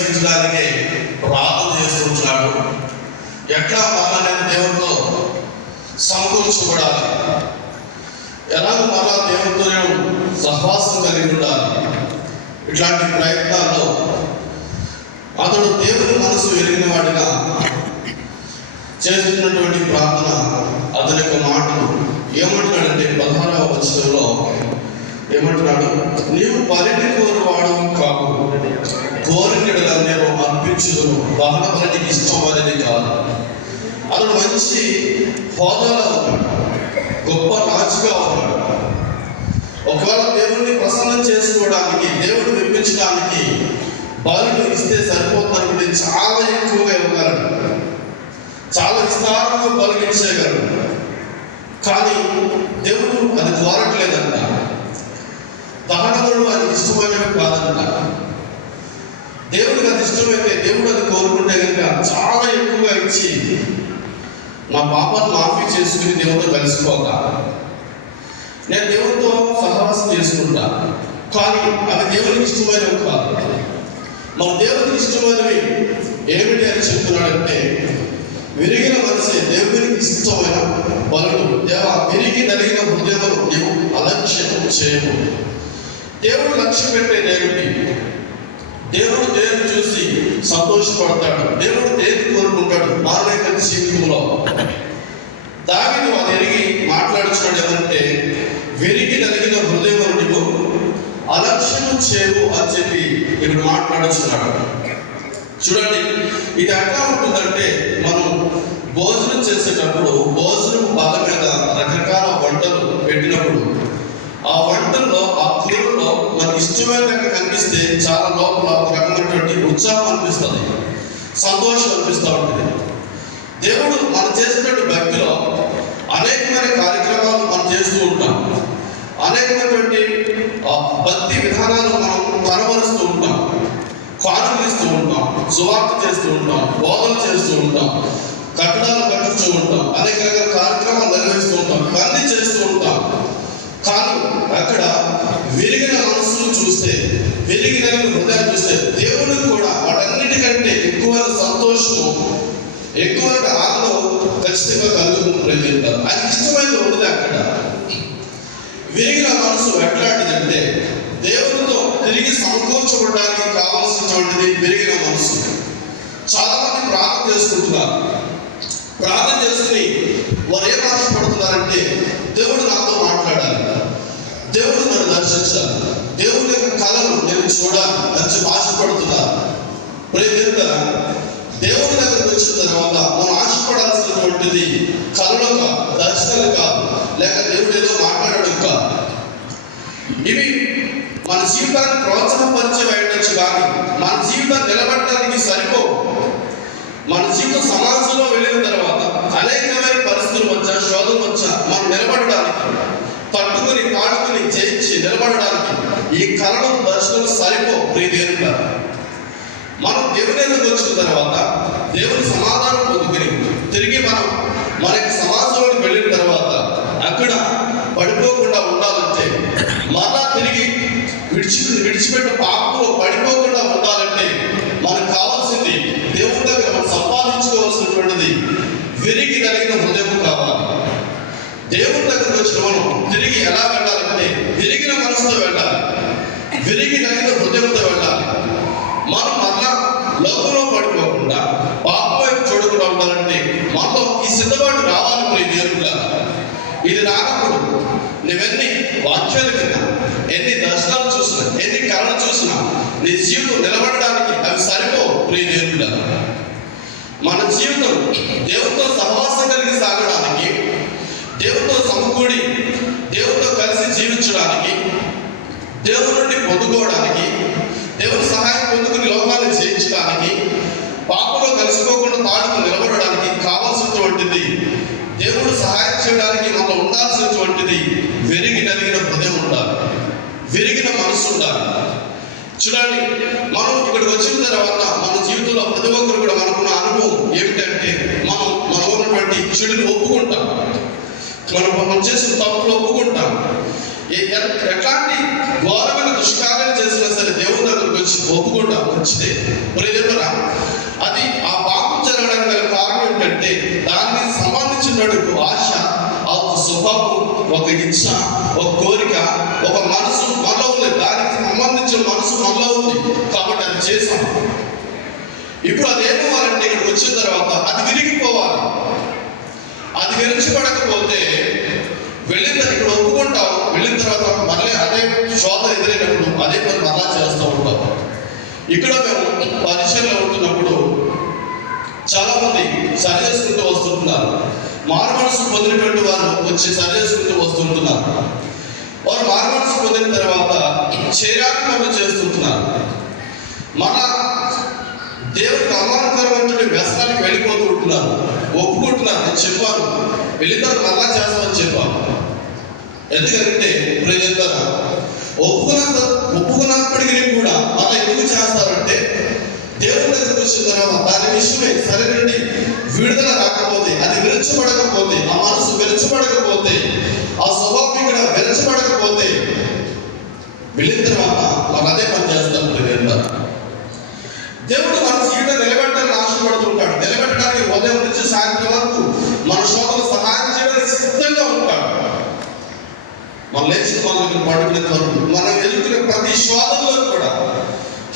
జీవించడానికే ప్రార్థన చేస్తున్నాడు ఎట్లా మరలా నేను దేవుడితో సమకూర్చుకోవడాలి ఎలాగ మరలా దేవుడితో నేను సహవాసం కలిగి ఉండాలి? ఇట్లాంటి ప్రయత్నాల్లో అతడు దేవుని మనసు ఎరిగిన వాడిగా చేస్తున్నటువంటి ప్రార్థన అతని యొక్క మాటలు ఏమంటున్నాడంటే పదహారవ వచనంలో ఏమంటున్నాడు నీవు పరిణి కోరు వాడవు కావు కోరికడుగా నేను అర్పించుదును దహన ఇష్టం అనేది కాదు. అతడు మంచి హోదాలో ఉన్నాడు. గొప్ప రాజుగా ఉన్నాడు. ఒకవేళ దేవుడిని ప్రసన్నం చేసుకోవడానికి దేవుడు విప్పించడానికి బలులు ఇస్తే సరిపోతుంది చాలా ఎక్కువగా ఇవ్వగలడు చాలా విస్తారంగా బలిగించగలడు కానీ దేవుడు అది కోరట్లేదంట. దహనములు అది ఇష్టమైనవి కాదంట. దేవుడికి అది ఇష్టమైతే దేవుడు అది కోరుకుంటే కనుక చాలా ఎక్కువగా ఇచ్చి నా పాపను మాఫీ చేసుకుని దేవుడితో కలిసిపోక నేను దేవుడితో సహవాసం చేసుకుంటా. కానీ అవి దేవునికి ఇష్టమైనవి కాదు మన దేవునికి ఇష్టమైనవి ఏమిటి అని చెప్తున్నాడంటే విరిగిన మనసే దేవునికి ఇష్టమైన బలుడు దేవ విరిగి నలిగిన హృదయములు నీవు అలక్ష్యం చేయము. దేవుడు లక్ష్యం పెట్టేది ఏమిటి? సంతోషపడతాడు. దేవుడు దేని కోరుకుంటాడు? మానవ జీవితంలో. దావిని అది ఎరిగి మాట్లాడుచున్నాడు ఏమంటే వెరిగి నలిగిన హృదయం నీవు అలక్ష్యము చేవు అని చెప్పి ఇప్పుడు మాట్లాడుచున్నాడు. చూడండి ఇది ఎట్లా ఉంటుందంటే మనం భోజనం చేసేటప్పుడు భోజనం బాల మీద రకరకాల వంటలు పెట్టినప్పుడు ఆ వంటల్లో ఆ కూరలో మనకి ఇష్టమైన కనిపిస్తే చాలా లోపల ఒక రకమైన ఉత్సాహం అనిపిస్తుంది. సంతోషం అనిపిస్తూ ఉంటుంది. దేవుడు మనం చేసినటువంటి భక్తిలో అనేకమైన కార్యక్రమాలు మనం చేస్తూ ఉంటాం. అనేకమైనటువంటి ఆ, భక్తి విధానాలు మనం కనబరుస్తూ ఉంటాం. కానుకలు ఇస్తూ ఉంటాం. సువార్త చేస్తూ ఉంటాం. బోధన చేస్తూ ఉంటాం. కట్టడాలు కట్టిస్తూ ఉంటాం. అనేక రకాల కార్యక్రమాలు నిర్వహిస్తూ ఉంటాం. ఇవన్నీ చేస్తూ ఉంటాం. కానీ అక్కడ విరిగిన మనసును చూస్తే విరిగిన హృదయాలు చూస్తే దేవుడికి కూడా వాటన్నిటికంటే ఎక్కువ సంతోషము ఎక్కువ ఆనందం ఖచ్చితంగా కలుగుతుంది అది ఇష్టమైనది ఉండదు అక్కడ. విరిగిన మనసు ఎట్లాంటిదంటే దేవునితో తిరిగి సమకూర్చబడడానికి కావాల్సినటువంటిది విరిగిన మనసు. చాలా మంది ప్రార్థన చేసుకుంటున్నారు. ప్రార్థన చేసుకుని వారు ఏం ఆశపడుతున్నారంటే దేవుడు నాతో మాట్లాడాలి. దేవుడు నన్ను దర్శించాలి. దేవుని యొక్క కళను నేను చూడాలి. అని చెప్పి ఆశపడుతున్నారు ప్రేమింటారా దేవుని దగ్గరకు వచ్చిన తర్వాత మనం ఆశపడాల్సినటువంటిది కళలు కాదు దర్శనాలు కాదు. లేక దేవుడు ఏదో మాట్లాడడం కాదు ఇవి మన జీవితాన్ని ప్రోత్సాహపరిచే ఉండొచ్చు కానీ మన జీవితం నిలబడటానికి సరిపో మన జీవితం సమాజంలో వెళ్ళిన తర్వాత అనేకమైన పరిస్థితులు వచ్చా శోధనలు వచ్చా మనం నిలబడడానికి తట్టుకుని పాడుకుని జయించి నిలబడడానికి ఈ కళలు దర్శనం సరిపో ప్రియదేవుడు మనం దేవుని ఎందుకు వచ్చిన తర్వాత దేవుని సమాధానం పొందుకుని తిరిగి మనం మన యొక్క సమాజంలోకి వెళ్ళిన తర్వాత అక్కడ పడిపోకుండా ఉండాలంటే మరలా తిరిగి విడిచి విడిచిపెట్టిన పాపంలో పడిపోకుండా ఉండాలంటే మనకు కావాల్సింది దేవుని దగ్గర మనం సంపాదించుకోవాల్సినటువంటిది విరిగి కలిగిన హృదయం కావాలి. దేవుని దగ్గరకు వచ్చిన మనం తిరిగి ఎలా వెళ్ళాలంటే దేవుడు సహాయం చేయడానికి మనలో ఉండాల్సినటువంటిది విరిగి నలిగిన హృదయం ఉండాలి. విరిగిన మనసు ఉండాలి. చూడండి మనం ఇక్కడికి వచ్చిన తర్వాత మన జీవితంలో ప్రతి ఒక్కరు కూడా మనకున్న అనుభవం ఏమిటంటే మనం మన ఉన్నటువంటి చెడుని ఒప్పుకుంటాం. మనం మనం చేసిన తప్పులు ఒప్పుకుంటాం. ఎట్లాంటి ఘోరమైన దుష్కార్యం చేసినా సరే దేవుని దగ్గరకు వచ్చి ఒప్పుకుంటాం. వచ్చితే మరి అది ఆ పాపం జరగడానికి కారణం ఏంటంటే దాని మనుషులకు ఆశ ఆ ఒక స్వభావం ఒక ఇచ్చ ఒక కోరిక ఒక మనసు మనలో ఉంది. దానికి సంబంధించిన మనసు మనలో ఉంది. కాబట్టి అది చేసాం ఇప్పుడు అది ఏమవ్వాలంటే ఇక్కడికి వచ్చిన తర్వాత అది విరిగిపోవాలి. అది విరిచిపడకపోతే వెళ్ళిన ఇక్కడ ఒప్పుకుంటావు వెళ్ళిన తర్వాత మళ్ళీ అదే శోధ ఎదురైనప్పుడు అదే మనం అలా చేస్తూ ఉంటాం. ఇక్కడ మేము పరిశీలన ఉంటున్నప్పుడు చాలామంది సరి చేసుకుంటూ వస్తుంటున్నారు మారు మనసు పొందినటువంటి వారు వచ్చి సరిచేసుకుంటూ వస్తుంటున్నారు. వారు మారు మనసు పొందిన తర్వాత శరీరాన్ని పనులు చేస్తుంటున్నారు. మన దేవుడికి అవమానకరమైనటువంటి వ్యసనానికి వెళ్ళిపోతూ ఉంటున్నారు. ఒప్పుకుంటున్నారు. నేను చెప్పాను. వెళ్ళిన తర్వాత మళ్ళా చేస్తామని చెప్పాను. ఎందుకంటే ప్రజల ఒప్పుకున్న ఒప్పుకున్నప్పటికీ కూడా మళ్ళీ ఎందుకు చేస్తారంటే దేవుడి దగ్గరకు వచ్చిన తర్వాత దాని విషయమే సరైనటువంటి విడుదల రాకపోతే అది ఆ మనసు విరచబడకపోతే ఆ స్వభావం ఇక్కడ విరచబడకపోతే వెళ్ళిన తర్వాత మాకు అదే పని చేస్తాం దేవుడు మన జీవితం నిలబెట్టాలని ఆశపడుతుంటాడు. నిలబెట్టడానికి ఉదయం నుంచి సాయంత్రం వరకు మన శోధన సహాయం చేయడానికి సిద్ధంగా ఉంటాడు. మనం లేచిన మన దగ్గర పడుకునేంత వరకు మనం ఎదుర్కొనే ప్రతి శోధనలో కూడా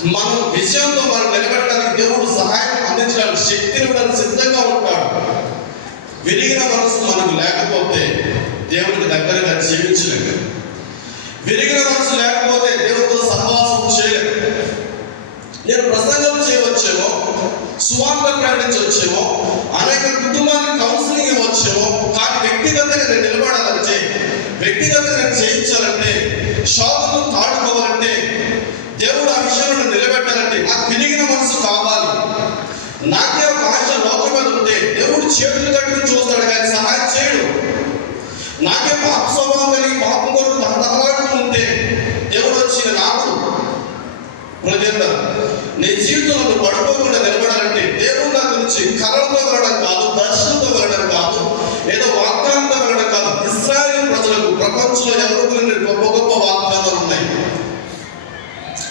మనం విషయంలో మనం నిలబెట్టడానికి దేవుడు సహాయం అందించడానికి శక్తిని కూడా సిద్ధంగా ఉంటాడు. విరిగిన మనసు మనకు లేకపోతే దేవుడికి దగ్గరగా జీవించలేము. విరిగిన మనసు లేకపోతే దేవుడితో సహవాసం చేయలేము. నేను ప్రసంగం చేయవచ్చేమో సువార్త ప్రకటించవచ్చేమో అనేక కుటుంబానికి కౌన్సిలింగ్ ఇవ్వచ్చేమో కానీ వ్యక్తిగతంగా నేను నిలబడాలంటే వ్యక్తిగతంగా నేను చేయించాలంటే శోధను తాడుకోవాలంటే ప్రజల నీ జీవితంలో పడుకోకుండా నిలబడాలంటే దేవుడు నా గురించి కళలతో వెళ్ళడం కాదు దర్శనంతో వెళ్ళడం కాదు ఏదో వాగ్దానంతో వెళ్ళడం కాదు ఇస్రాయేల్ ప్రజలకు ప్రపంచంలో ఎవరి గురించి గొప్ప గొప్ప వాగ్దానాలు ఉన్నాయి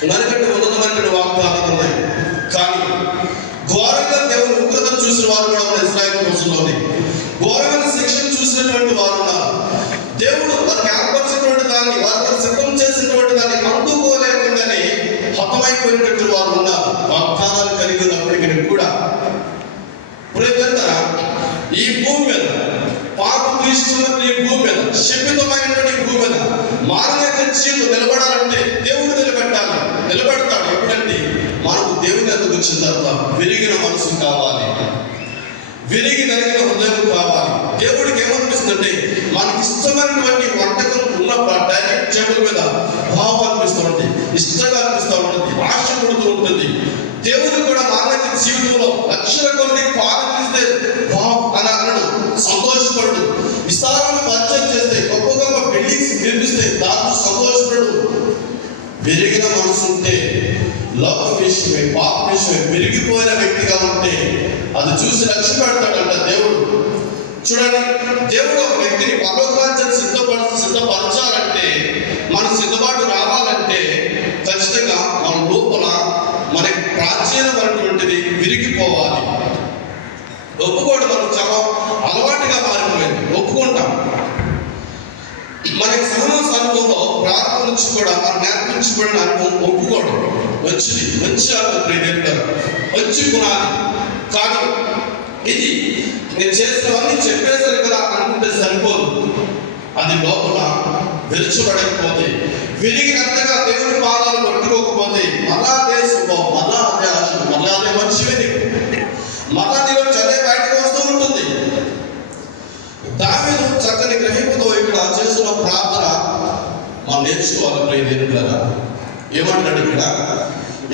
మనకంటే ఉన్నతమైనటువంటి వాగ్దానాలు ఉన్నాయి కానీ ఘోరంగా దేవుని ఉగ్రతను చూసిన వారు కూడా ఉన్నారు ఇస్రాయేల్ ప్రజల్లోని ఘోరమైన శిక్షను చూసినటువంటి వారు ఉన్నారు దేవుడు వారికి ఏర్పరిచినటువంటి దాన్ని వారికి సిద్ధం చేసినటువంటి దాన్ని అందుకోలేకుండానే హతమైపోయినటువంటి వారు ఉన్నారు వాగ్దానాలు కలిగి ఉన్నప్పటికీ కూడా ప్రజలందరూ ఈ భూమి మీద పాపం ఇష్టమైన ఈ భూమి మీద శపితమైనటువంటి ఈ భూమి మీద మానవ జీవితం నిలబడాలంటే దేవుడు నిలబెట్టాలి నిలబెడతాడు ఎప్పుడంటే మనకు దేవుని ఎందుకు వచ్చిన తర్వాత విరిగిన మనసు కావాలి విరిగి నలిగిన హృదయం కావాలి దేవుడికి ఏమనిపిస్తుందంటే మనకి ఇష్టమైనటువంటి వంటకం ఉన్న డైరెక్ట్ టేబుల్ మీద భావం అనిపిస్తూ ఉంటుంది ఇష్టంగా అనిపిస్తూ ఉంటుంది ఆశ పుడుతూ ఉంటుంది. దేవుడు కూడా మానవ జీవితంలో లక్షల కొద్ది పాలనిస్తే భావం అని అన్నాడు సంతోషపడు విస్తారమైన పరిచయం చేస్తే గొప్ప గొప్ప బిల్డింగ్స్ నిర్మిస్తే దాంతో సంతోషపడు విరిగిన మనసు ఉంటే లోక విషయమే పాప విషయమే విరిగిపోయిన వ్యక్తిగా ఉంటే అది చూసి లక్ష్య పెడతాడంట దేవుడు. చూడండి దేవుడు ఒక వ్యక్తిని పరలోకరాజ్యాన్ని సిద్ధపడు సిద్ధపరచాలంటే మన సిద్ధపాటు రావాలంటే ఖచ్చితంగా మన లోపల మనకి తిరిగిపోవాలి విరిగిపోవాలి. ఒప్పుకోవడం మనం చాలా అలవాటుగా మారిపోయింది. ఒప్పుకుంటాం. మనకి సహవాస అనుభవంలో ప్రారంభం నుంచి కూడా మనం నేర్పించబడిన అనుభవం ఒప్పుకోవడం మంచిది మంచి అనుభవం మంచి గుణాలు. కానీ ఇది నేను చేసినవన్నీ చెప్పేసరి కదా అనుకుంటే సరిపోదు. అది లోపల విరచబడకపోతే విరిగినంతగా దేవుని పాదాలు పట్టుకోకపోతే మళ్ళా దేశం మళ్ళా అదే మనిషివే నీవు మళ్ళా నీలో చదే బయటకు వస్తూ ఉంటుంది దావీదు చక్కని గ్రహింపుతో ఇక్కడ చేస్తున్న ప్రార్థన మనం నేర్చుకోవాలి ప్రియ దేవుడులారా ఏమంటాడు ఇక్కడ?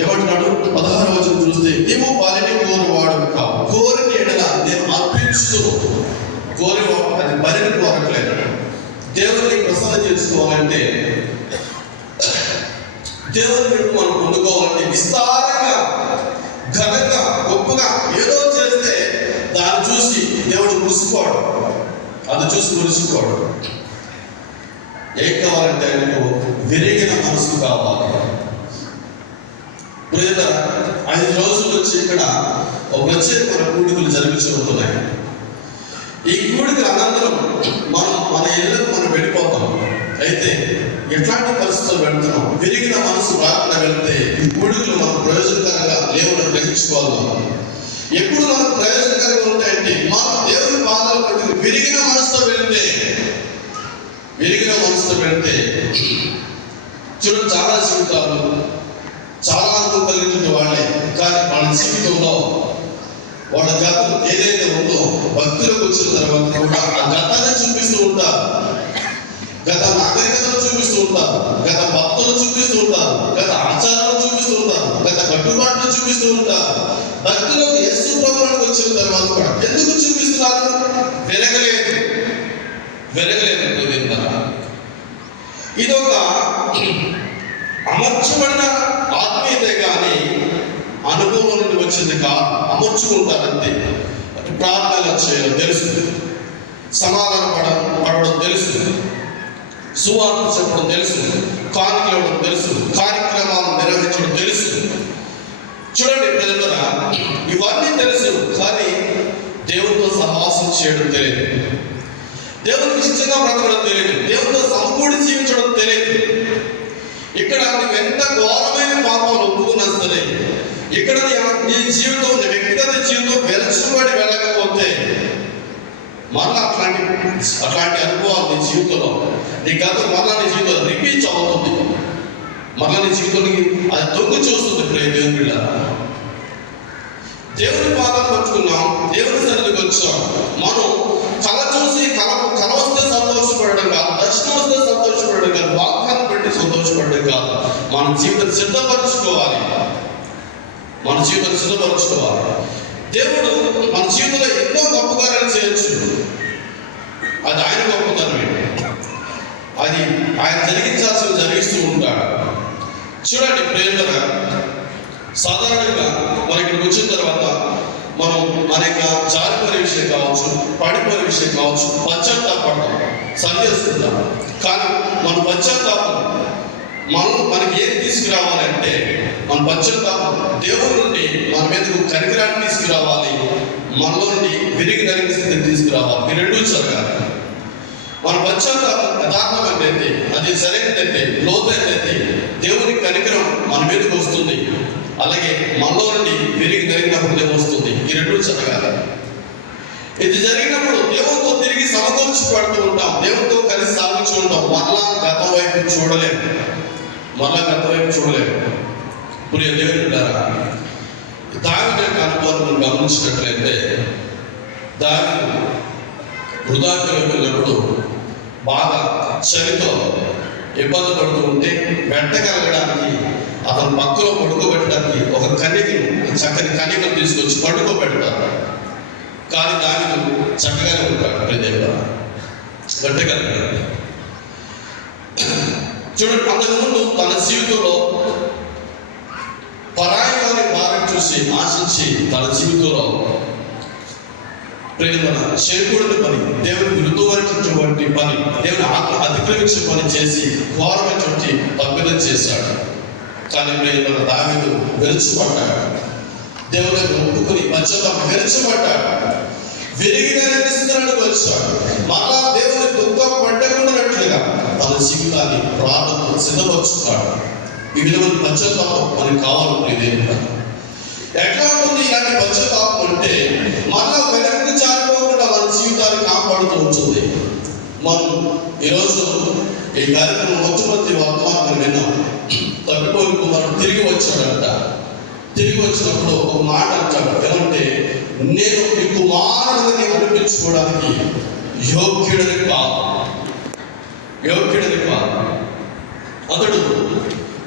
ఏమంటున్నాడు? పదహారు వచ్చిన చూస్తే నీవు బలిని కోరువాడు కావు. కోరిని ఎడల నేను అర్పించుతూ కోరి అది బలిని కోరట్లేదు. దేవుడిని ప్రసన్న చేసుకోవాలంటే దేవుని వైపు మనం పొందుకోవాలంటే విస్తారంగా ఘనంగా గొప్పగా ఏదో చేస్తే దాన్ని చూసి దేవుడు మురిసిపోవడం అది చూసి మురుసుకోడు ఏం కావాలంటే ఆయనకు విరిగిన మనసు కావాలి. ప్రేత ఐదు రోజులు వచ్చి ఇక్కడ ఒక ప్రత్యేకమైన కూడికలు ఉంటున్నాయి. ఈ కూడిక అనంతరం మనం మన ఇళ్ళకు మనం వెళ్ళిపోతాం. అయితే ఎట్లాంటి పరిస్థితులు వెళ్తున్నాం? విరిగిన మనసు రాకుండా వెళ్తే ఈ కూడికలు మనం ప్రయోజనకరంగా లేవని గ్రహించుకోవాలి ఎప్పుడు మనకు ప్రయోజనకరంగా ఉంటాయంటే మనం దేవుని పాదాలు పట్టుకుని విరిగిన మనసుతో వెళ్తే విరిగిన మనసుతో వెళ్తే చూడండి చాలా జీవితాలు చాలా అనుభవం కలిగిన వాళ్ళే కానీ వాళ్ళ జీవితంలో వాళ్ళ గతం ఏదైతే ఉందో భక్తులకు వచ్చిన తర్వాత కూడా ఆ గతాన్ని చూపిస్తూ ఉంటారు. గత నాగరికతను చూపిస్తూ ఉంటారు. గత భక్తులు చూపిస్తూ ఉంటారు. గత ఆచారాలు చూపిస్తూ ఉంటారు. గత కట్టుబాట్లు చూపిస్తూ ఉంటారు. భక్తులకు యస్సు ప్రభుత్వానికి వచ్చిన తర్వాత కూడా ఎందుకు చూపిస్తున్నారు? వెరగలేదు వెరగలేదు ఇది ఒక అమర్చబడిన ఆత్మీయత కానీ అనుభవం నుండి వచ్చింది కాదు. అమర్చుకుంటారంతే ప్రార్థన చేయడం తెలుసు సమాధాన పడ పడడం తెలుసు సువార్త చెప్పడం తెలుసు కానుకలు ఇవ్వడం తెలుసు కార్యక్రమాలను నిర్వహించడం తెలుసు చూడండి ప్రజలరా ఇవన్నీ తెలుసు కానీ దేవునితో సహవాసం చేయడం తెలియదు. దేవునికి ఇష్టంగా బ్రతకడం తెలియదు. దేవునితో సమకూడి జీవించడం తెలియదు. ఇక్కడ నువ్వు ఎంత ఘోరమైన పాపాలు ఒప్పుకున్నా సరే ఇక్కడ నీ- జీవితం నీ వ్యక్తిగత జీవితం వెలచబడి వెళ్ళ మళ్ళీ అట్లాంటి అట్లాంటి అనుభవాలు నీ జీవితంలో నీ గతం మళ్ళా నీ జీవితంలో రిపీట్ అవుతుంది. మళ్ళా నీ జీవితానికి అది తొంగి చూస్తుంది ప్రియ దేవుని దేవుని పాదం పట్టుకున్నాం దేవుని సన్నిధికి వచ్చాం. మనం కళ చూసి కళ కళ వస్తే సంతోషపడడం కాదు దర్శనం వస్తే సంతోషపడడం కాదు వాగ్దానం పెట్టి సంతోషపడడం కాదు. మన జీవితం సిద్ధపరచుకోవాలి. మన జీవితం సిద్ధపరచుకోవాలి. దేవుడు మన జీవితంలో ఎన్నో గొప్ప కార్యాలు చేయొచ్చు. అది ఆయన గొప్పతనమే అది ఆయన జరిగించాల్సిన జరిగిస్తూ ఉంటాడు. చూడండి ప్రేమగా సాధారణంగా మన ఇక్కడికి వచ్చిన తర్వాత మనం అనేక జారిపోయే విషయం కావచ్చు పడిపోయే విషయం కావచ్చు పశ్చాత్తాపడతాం సరిచేస్తుంటాం కానీ మన పశ్చాత్తాపం మనం మనకి ఏం తీసుకురావాలంటే మన పశ్చాత్తాపం దేవుడి నుండి మన మీదకు కనికరాన్ని తీసుకురావాలి. మనలో నుండి విరిగి నరిగిన స్థితిని తీసుకురావాలి. ఈ రెండు జరగాలి మన పశ్చాత్తాపం యథార్థమైనదైతే అది సరైనదైతే లోతైనదైతే దేవుని కనికరం మన మీదకి వస్తుంది. అలాగే మనలో నుండి విరిగి నరిగిన హృదయం వస్తుంది. ఈ రెండు జరగాలి ఇది జరిగినప్పుడు దేవునితో తిరిగి సమకూర్చిపడుతూ ఉంటాం. దేవునితో కలిసి సాగించి ఉంటాం మరలా గతం వైపు చూడలేము మరలా గతం వైపు చూడలేము. ప్రియ దేవుని బిడ్డారా యొక్క అనుభవం మనం గమనించినట్లయితే దాని వృధాకి వెళ్ళినప్పుడు బాగా చలితో ఇబ్బంది పడుతూ ఉంటే వెంటగలగడానికి అతను పక్కలో పడుకోబెట్టడానికి ఒక కన్యకను చక్కని కన్యకను తీసుకొచ్చి పడుకోబెడతారు. కానీ దాని చక్కగానే ఉంటాడు ప్రదేవ వెంటగలగడానికి చూడండి అంతకుముందు తన జీవితంలో పరాయి వారి భార్య చూసి ఆశించి తన జీవితంలో ప్రేమ చేయకూడని పని దేవుని విరుద్ధమైనటువంటి పని దేవుని ఆత్మ అతిక్రమించే పని చేసి ఘోరమైనటువంటి తప్పిదం చేశాడు. కానీ ప్రేమ దావిదు వెలుచుపడ్డాడు దేవుని ఒప్పుకుని మధ్యలో వెలుచుపడ్డాడు విరిగిన స్థితిలోకి వచ్చాడు. మరలా దేవుని దుఃఖం పట్టకుండానట్లుగా తన జీవితాన్ని ప్రార్థనతో సిద్ధపరుచుకున్నాడు ఈ విధమైన పశ్చాత్తాపం మనకు కావాలి ప్రియదేవుడా ఎట్లా ఉంటుంది ఇలాంటి పశ్చాత్తాపం అంటే మళ్ళా వెనక్కి జారిపోకుండా మన జీవితాన్ని కాపాడుతూ ఉంటుంది. మనం ఈరోజు ఈ కార్యక్రమం మొట్టమొదటి వర్తమానం విన్నాం. తప్పిపోయిన కుమారుడు తిరిగి వచ్చాడంట. తిరిగి వచ్చినప్పుడు ఒక మాట అంటాడు. ఏమంటే నేను ఈ కుమారుడిని అనిపించుకోవడానికి యోగ్యుడని కాదు. యోగ్యుడని అతడు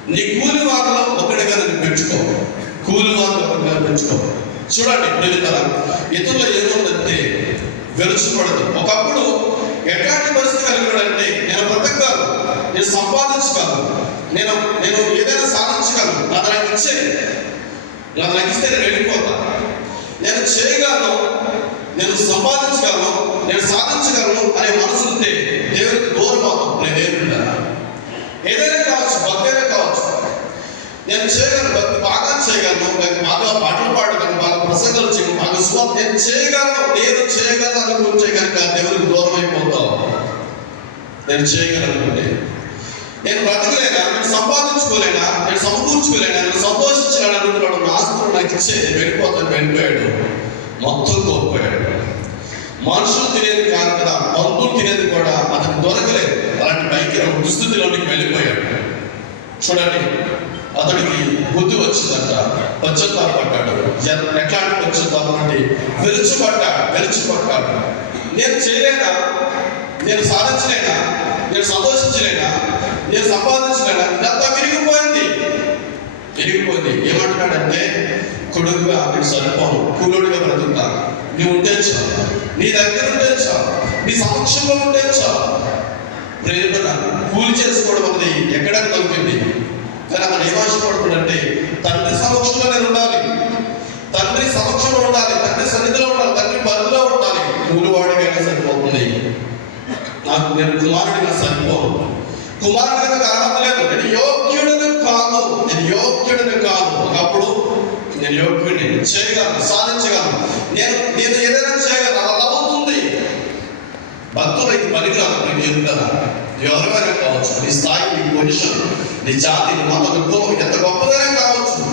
నీ కూలి వారిలో ఒకటిగా నేను పెంచుకో. కూలి వారిలో ఒకటిగా పెంచుకో. చూడండి ప్రేమితర ఇతరులు ఏముందంటే వెలుసుపడదు ఒకప్పుడు ఎట్లాంటి పరిస్థితి కలిగినాడంటే నేను బ్రతకగలను నేను సంపాదించగలను నేను నేను ఏదైనా సాధించగలను. నాకు నాకు ఇచ్చే నాకు నాకు ఇస్తే నేను వెళ్ళిపోతా. నేను చేయగలను నేను సంపాదించగలను నేను సాధించగలను అనే మనసు ఉంటే దేవునికి దూరం అవుతాం నేను దేవుడు ఏదైనా కావచ్చు భక్తైనా కావచ్చు. నేను చేయగలను భక్తి బాగా చేయగలను బాగా పాటలు పాడగలను బాగా ప్రసంగాలు చేయగలను బాగా స్వ నేను చేయగలను నేను చేయగలను అనుకుంటే కనుక దేవునికి దూరం అయిపోతావు. నేను చేయగలనుకుంటే నేను బ్రతకలేనా? నేను సంపాదించుకోలేనా? నేను సమకూర్చుకోలేనా? నేను సంతోషించలేనా? అనుకున్నాడు నా ఆస్తులు నాకు ఇచ్చే వెళ్ళిపోతాను వెళ్ళిపోయాడు. మొత్తం కోల్పోయాడు. మనుషులు తినేది కాదు కదా బంధువులు తినేది కూడా అతనికి దొరకలేదు. అలాంటి భయంకర దుస్థితిలోనికి వెళ్ళిపోయాడు. చూడండి అతడికి బుద్ధి వచ్చిందంట పశ్చాత్తాపడ్డాడు ఎ- ఎట్లాంటి పశ్చాత్తాపం అంటే వెలుచుపడ్డాడు వెలుచుపడ్డాడు నేను చేయలేనా? నేను సాధించలేనా? నేను సంతోషించలేనా? నేను సంపాదించలేనా? ఇదంతా విరిగిపోయింది. విరిగిపోయింది. ఏమంటున్నాడంటే కొడుకుగా నేను సరిపోను. కూలోడిగా బ్రతుకుతాను నీ ఉంటే చాలు. నీ దగ్గర ఉంటే చాలు. నీ సమక్షంలో ఉంటే చాలు. ప్రేరణ కూలి చేసుకోవడం అనేది ఎక్కడ దొరికింది కానీ అతను ఏం ఆశపడుతుందంటే తండ్రి సమక్షంలో నేను ఉండాలి. తండ్రి సమక్షంలో ఉండాలి. తండ్రి సన్నిధిలో ఉండాలి. తండ్రి బరువులో ఉండాలి. కూలివాడికైనా సరిపోతుంది. నాకు నేను కుమారుడిగా సరిపోను. కుమారుడిగా నాకు అర్హత లేదు. నేను యోగ్యుడిని కాదు. నేను యోగ్యుడిని కాదు. ఒకప్పుడు నేను యోగ్యుడిని చేయగలను సాధించగలను. నేను నేను ఏదైనా చేయగలను. అలా భక్తులు ఇది పనికిరాదు నేను చెప్తాను ఎవరైనా కావచ్చు? నీ స్థాయి నీ పొజిషన్ నీ జాతి నీ మతం ఎంత గొప్పదైనా కావచ్చు.